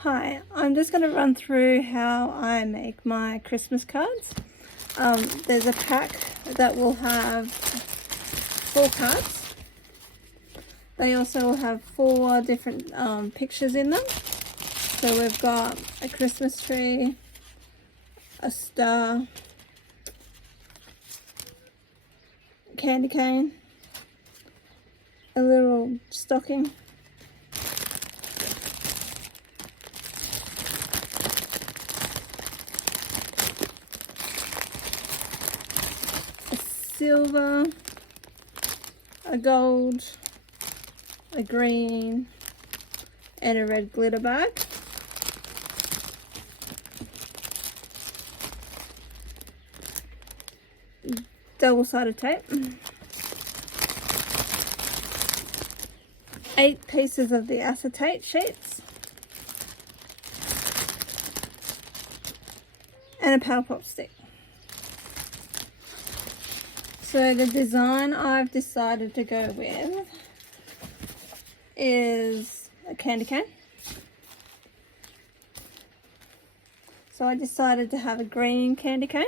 Hi, I'm just going to run through how I make my Christmas cards. There's a pack that will have 4 cards. They also will have 4 different pictures in them. So we've got a Christmas tree, a star, candy cane, a little stocking, silver, a gold, a green, and a red glitter bag. Double-sided tape. 8 pieces of the acetate sheets. And a powder pop stick. So the design I've decided to go with is a candy cane. So I decided to have a green candy cane.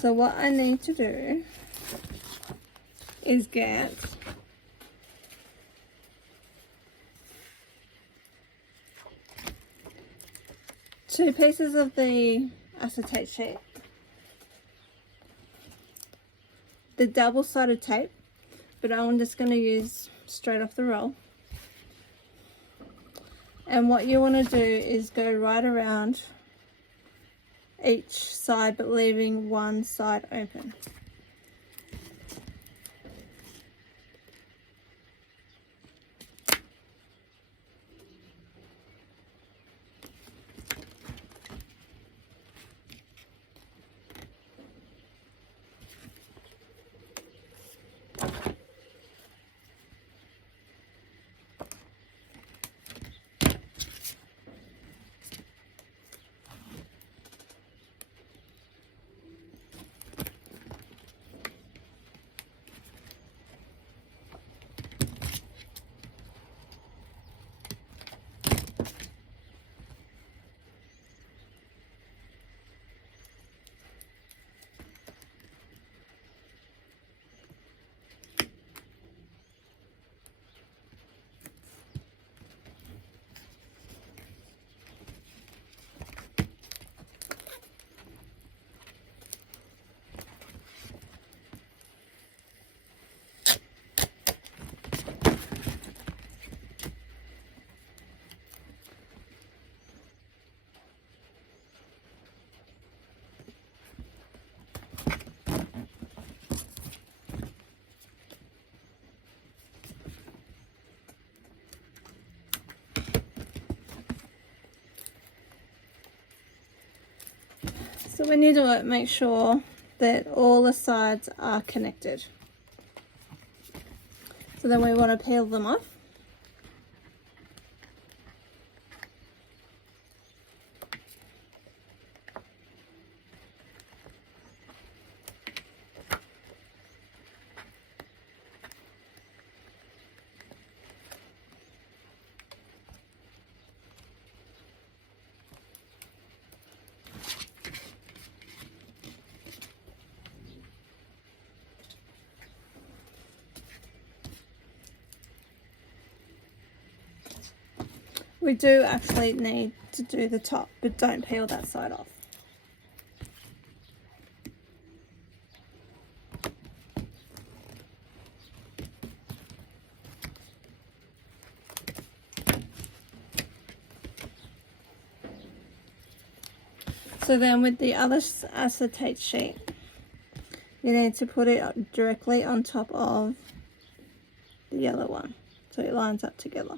So what I need to do is get two pieces of the acetate sheet, the double-sided tape, but I'm just going to use straight off the roll. And what you want to do is go right around each side, but leaving one side open. So when you do it, make sure that all the sides are connected. So then we want to peel them off. We do actually need to do the top, but don't peel that side off. So then with the other acetate sheet, you need to put it directly on top of the yellow one, so it lines up together.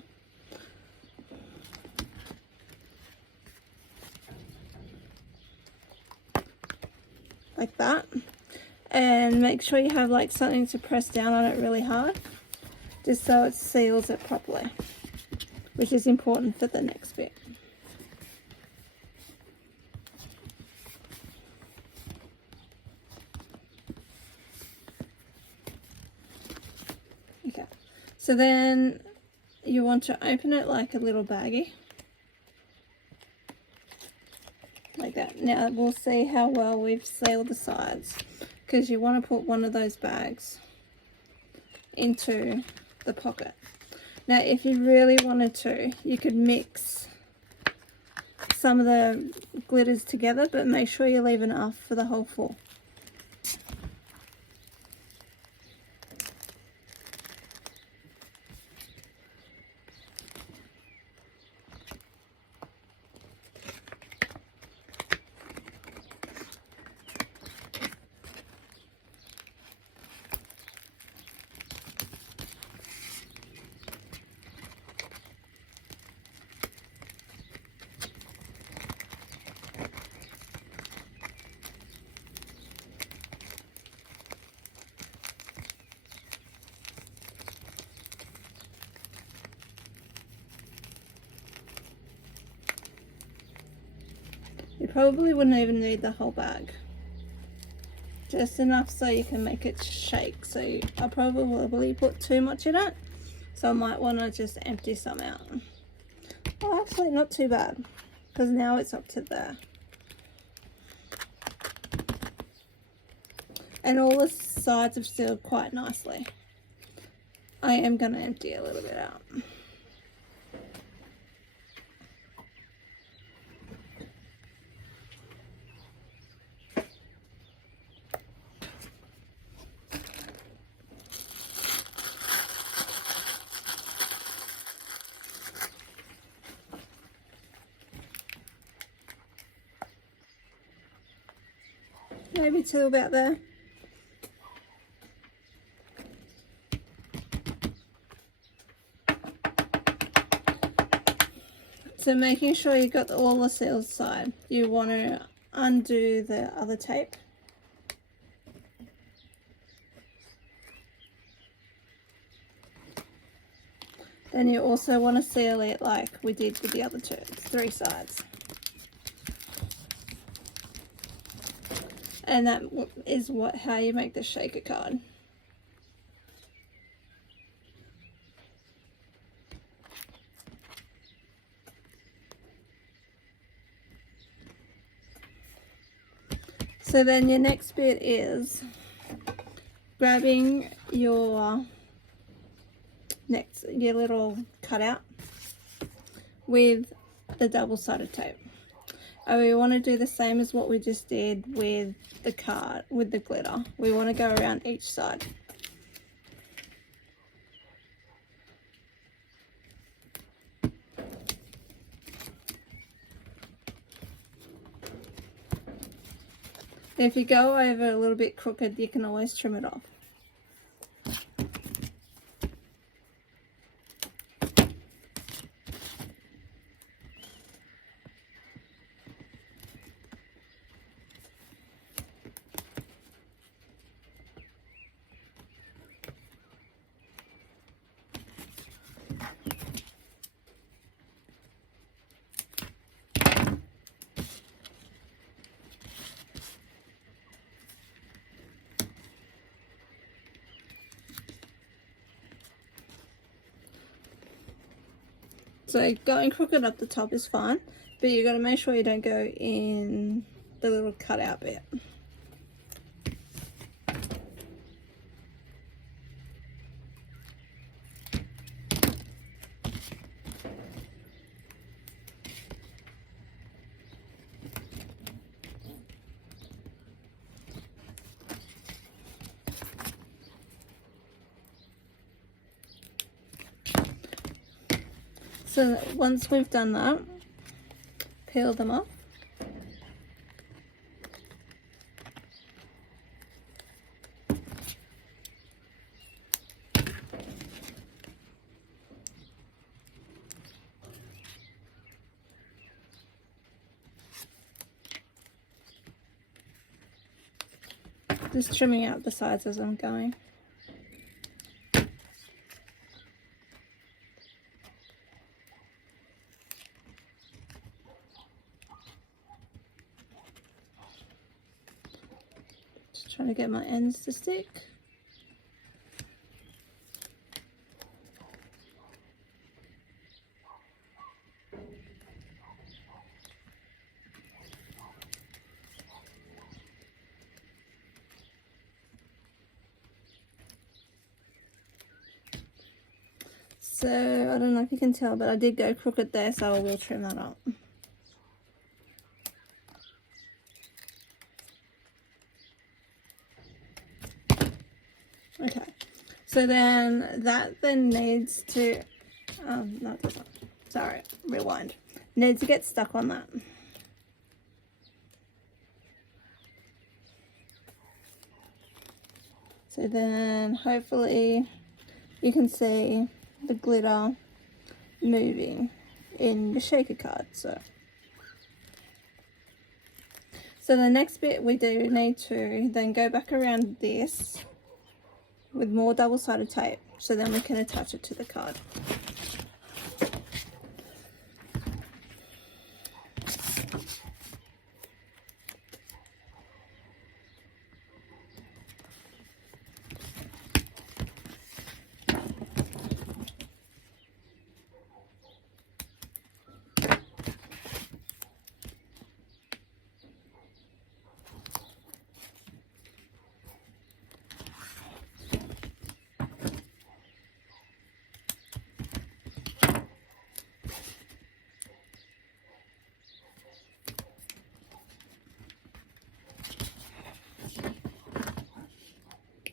Like that. And make sure you have like something to press down on it really hard, just so it seals it properly, which is important for the next bit. Okay, so then you want to open it like a little baggie. Like that. Now we'll see how well we've sealed the sides, because you want to put one of those bags into the pocket. Now if you really wanted to, you could mix some of the glitters together, but make sure you leave enough for the whole 4. You probably wouldn't even need the whole bag. Just enough so you can make it shake. So I probably put too much in it. So I might want to just empty some out. Oh, actually not too bad, because now it's up to there. And all the sides have sealed quite nicely. I am going to empty a little bit out. Maybe 2 about there. So making sure you got all the seals side, you want to undo the other tape. Then you also want to seal it like we did with the other 3 sides. And that is how you make the shaker card. So then your next bit is grabbing your little cutout with the double-sided tape. And we want to do the same as what we just did with the card, with the glitter. We want to go around each side. If you go over a little bit crooked, you can always trim it off. So going crooked up the top is fine, but you got to make sure you don't go in the little cutout bit. So once we've done that, peel them off. Just trimming out the sides as I'm going. Trying to get my ends to stick. So I don't know if you can tell, but I did go crooked there, so I will trim that up. Okay, so then that needs to, no it doesn't, sorry, rewind. Needs to get stuck on that. So then hopefully you can see the glitter moving in the shaker card. So the next bit we do need to then go back around this with more double-sided tape, so then we can attach it to the card.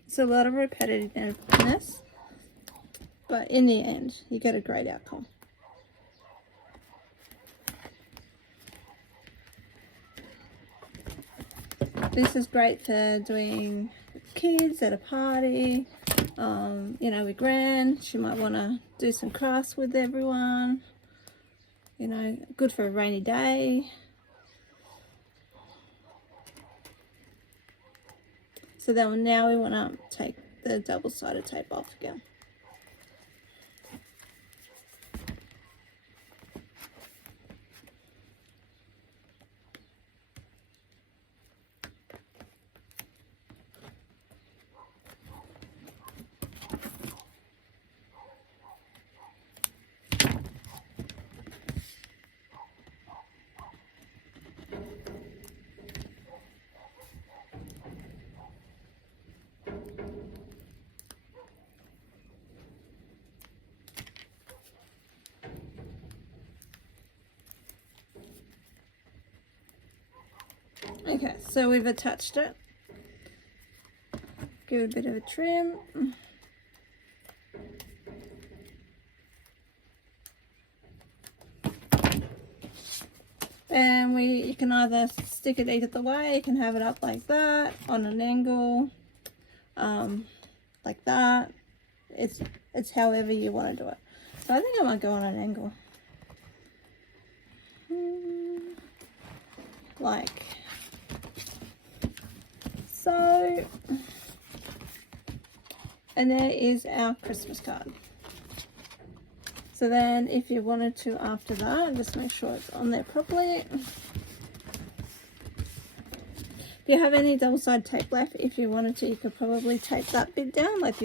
It's a lot of repetitiveness, but in the end, you get a great outcome. This is great for doing kids at a party, you know, with Gran. She might want to do some crafts with everyone, you know, good for a rainy day. So then now we want to take the double-sided tape off again. Okay, so we've attached it. Give it a bit of a trim. And you can either stick it either way. You can have it up like that, on an angle, like that. It's however you want to do it. So I think I might go on an angle. Like so. And there is our Christmas card. So then if you wanted to, after that, just make sure it's on there properly. If you have any double-sided tape left, if you wanted to, you could probably tape that bit down, like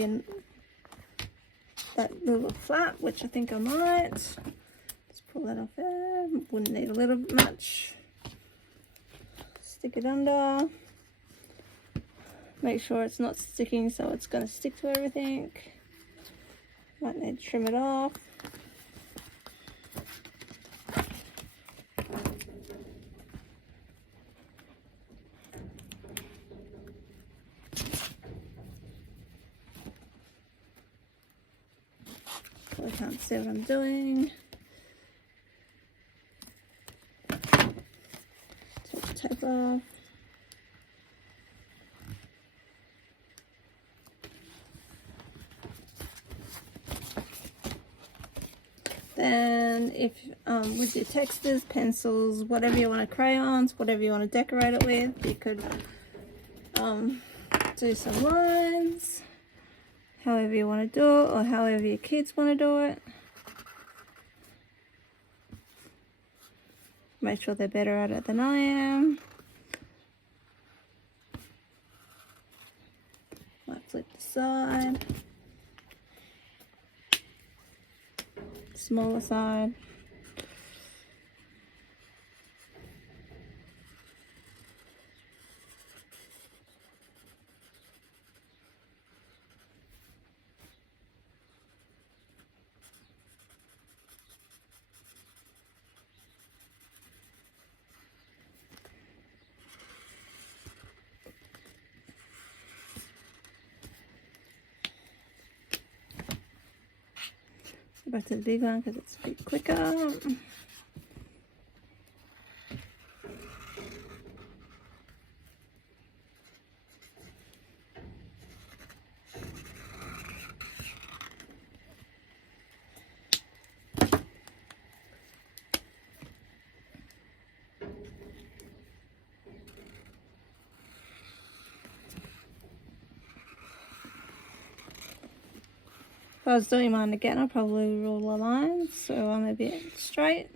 that little flap, which I think I might. Just pull that off there. Wouldn't need a little bit much. Stick it under. Make sure it's not sticking, so it's going to stick to everything. Might need to trim it off. I can't see what I'm doing. Take the tape off. Then if with your textures, pencils, whatever you want to, crayons, whatever you want to decorate it with, you could do some lines, however you want to do it, or however your kids want to do it. Make sure they're better at it than I am. Might flip the side. Smaller side. Go back to the big one because it's a bit quicker. If I was doing mine again, I'd probably rule the lines so I'm a bit straight.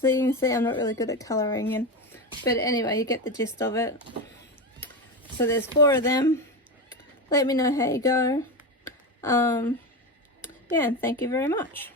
So you can see I'm not really good at colouring in, but anyway, you get the gist of it. So there's 4 of them. Let me know how you go. Yeah, and thank you very much.